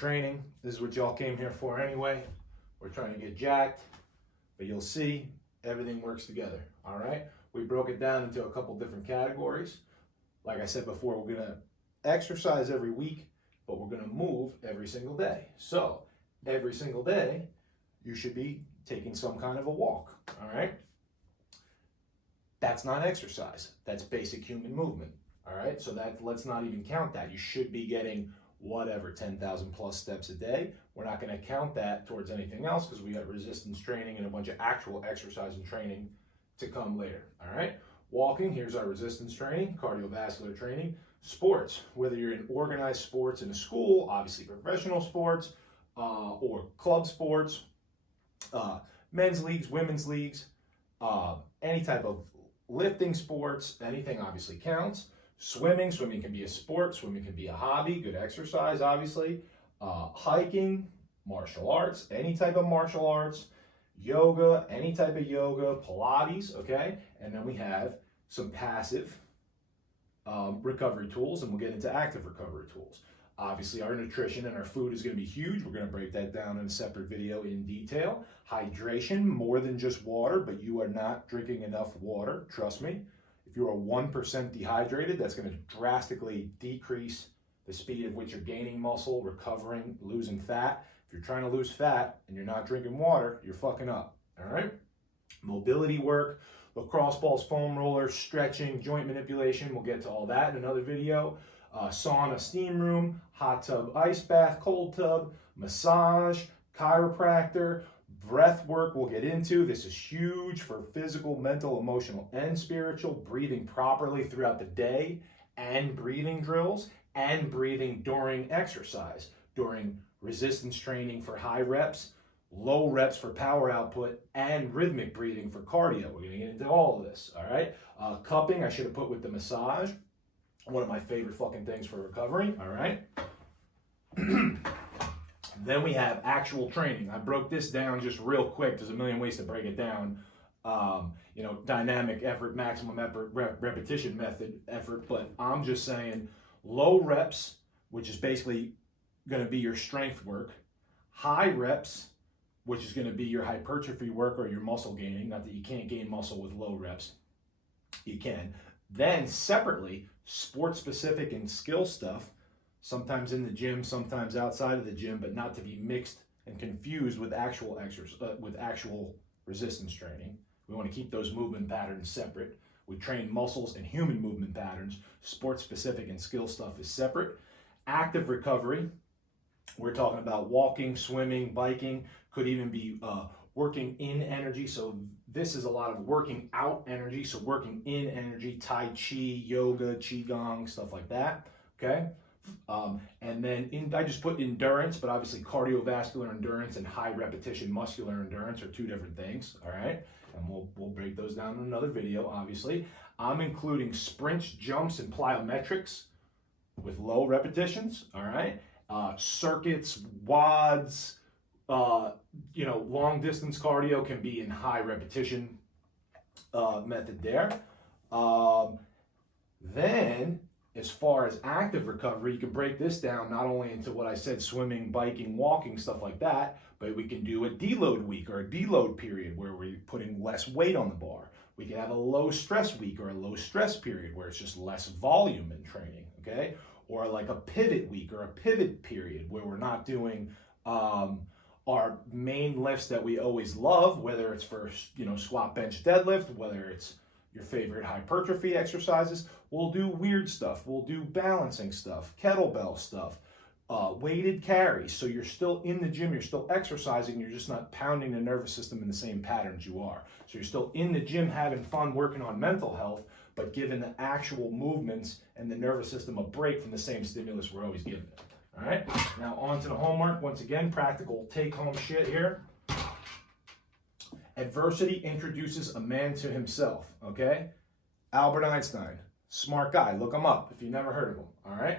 training. This is what y'all came here for anyway. We're trying to get jacked, but you'll see everything works together, all right? We broke it down into a couple different categories. Like I said before, we're gonna exercise every week, but we're gonna move every single day. So every single day, you should be taking some kind of a walk, all right? That's not exercise, that's basic human movement, all right? So let's not even count that. You should be getting whatever, 10,000 plus steps a day. We're not gonna count that towards anything else because we got resistance training and a bunch of actual exercise and training to come later, all right? Walking, here's our resistance training, cardiovascular training. Sports, whether you're in organized sports in a school, obviously professional sports, or club sports, men's leagues, women's leagues, any type of lifting sports, anything obviously counts. Swimming can be a sport, swimming can be a hobby, good exercise obviously. Hiking, martial arts, any type of martial arts, yoga, any type of yoga, Pilates, okay? And then we have some passive recovery tools, and we'll get into active recovery tools. Obviously, our nutrition and our food is going to be huge. We're going to break that down in a separate video in detail. Hydration, more than just water, but you are not drinking enough water, trust me. If you are 1% dehydrated, that's going to drastically decrease the speed at which you're gaining muscle, recovering, losing fat. If you're trying to lose fat and you're not drinking water, you're fucking up, all right? Mobility work, lacrosse balls, foam rollers, stretching, joint manipulation. We'll get to all that in another video. Sauna, steam room, hot tub, ice bath, cold tub, massage, chiropractor, breath work we'll get into. This is huge for physical, mental, emotional, and spiritual. Breathing properly throughout the day, and breathing drills, and breathing during exercise, during resistance training for high reps, low reps for power output, and rhythmic breathing for cardio. We're gonna get into all of this, all right? Cupping, I should have put with the massage. One of my favorite fucking things for recovery, all right? Then we have actual training. I broke this down just real quick. There's a million ways to break it down. Dynamic effort, maximum effort, repetition method effort, but I'm just saying low reps, which is basically gonna be your strength work, high reps, which is gonna be your hypertrophy work or your muscle gaining. Not that you can't gain muscle with low reps, you can. Then separately, sport specific and skill stuff, sometimes in the gym, sometimes outside of the gym, but not to be mixed and confused with actual resistance training. We want to keep those movement patterns separate. We train muscles and human movement patterns. Sport specific and skill stuff is separate. Active recovery, we're talking about walking, swimming, biking, could even be working in energy. So this is a lot of working out energy. So working in energy, Tai Chi, yoga, Qigong, stuff like that, okay? And then I just put endurance, but obviously cardiovascular endurance and high repetition muscular endurance are two different things, all right? And we'll break those down in another video, obviously. I'm including sprints, jumps, and plyometrics with low repetitions, all right? Circuits, WODs, long distance cardio can be in high repetition method there. Then, as far as active recovery, you can break this down not only into what I said, swimming, biking, walking, stuff like that, but we can do a deload week or a deload period where we're putting less weight on the bar. We can have a low stress week or a low stress period where it's just less volume in training, okay? Or like a pivot week or a pivot period where we're not doing our main lifts that we always love, whether it's for squat, bench, deadlift, whether it's your favorite hypertrophy exercises. We'll do weird stuff. We'll do balancing stuff, kettlebell stuff, weighted carries. So you're still in the gym, you're still exercising, you're just not pounding the nervous system in the same patterns you are. So you're still in the gym having fun, working on mental health, but giving the actual movements and the nervous system a break from the same stimulus we're always giving it. All right, now on to the homework. Once again, practical take-home shit here. Adversity introduces a man to himself, okay? Albert Einstein, smart guy, look him up if you never heard of him, all right?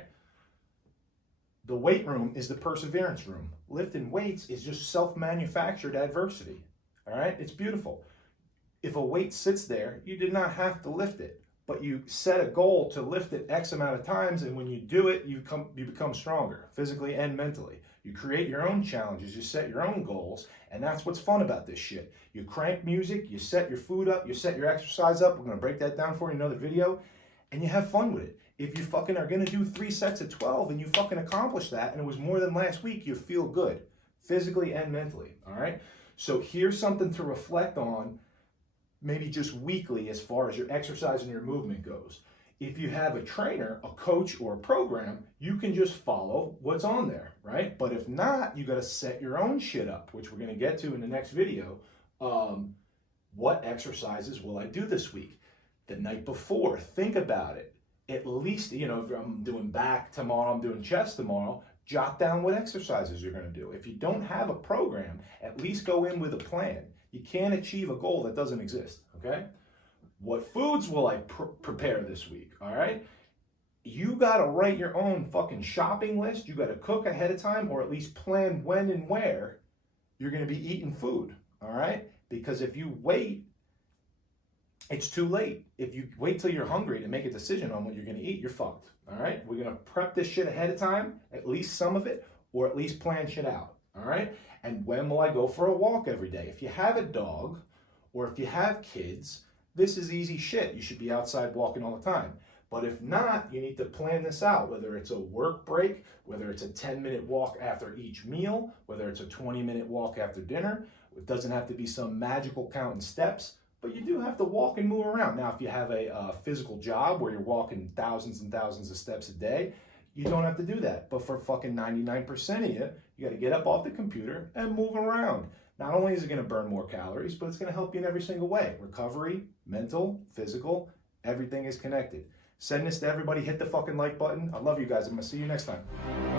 The weight room is the perseverance room. Lifting weights is just self-manufactured adversity, all right? It's beautiful. If a weight sits there, you did not have to lift it, but you set a goal to lift it X amount of times, and when you do it, you become stronger, physically and mentally. You create your own challenges, you set your own goals, and that's what's fun about this shit. You crank music, you set your food up, you set your exercise up. We're gonna break that down for you in another video, and you have fun with it. If you fucking are gonna do 3 sets of 12 and you fucking accomplish that and it was more than last week, you feel good, physically and mentally, all right? So here's something to reflect on, maybe just weekly as far as your exercise and your movement goes. If you have a trainer, a coach, or a program, you can just follow what's on there, right? But if not, you gotta set your own shit up, which we're gonna get to in the next video. What exercises will I do this week? The night before, think about it. At least, if I'm doing back tomorrow, I'm doing chest tomorrow, jot down what exercises you're gonna do. If you don't have a program, at least go in with a plan. You can't achieve a goal that doesn't exist, okay? What foods will I prepare this week, all right? You gotta write your own fucking shopping list. You gotta cook ahead of time, or at least plan when and where you're gonna be eating food, all right? Because if you wait, it's too late. If you wait till you're hungry to make a decision on what you're gonna eat, you're fucked, all right? We're gonna prep this shit ahead of time, at least some of it, or at least plan shit out, all right? And when will I go for a walk every day? If you have a dog, or if you have kids, this is easy shit. You should be outside walking all the time. But if not, you need to plan this out, whether it's a work break, whether it's a 10-minute walk after each meal, whether it's a 20-minute walk after dinner. It doesn't have to be some magical counting steps, but you do have to walk and move around. Now, if you have a physical job where you're walking thousands and thousands of steps a day, you don't have to do that. But for fucking 99% of you, you got to get up off the computer and move around. Not only is it going to burn more calories, but it's going to help you in every single way. Recovery, mental, physical, everything is connected. Send this to everybody. Hit the fucking like button. I love you guys. I'm going to see you next time.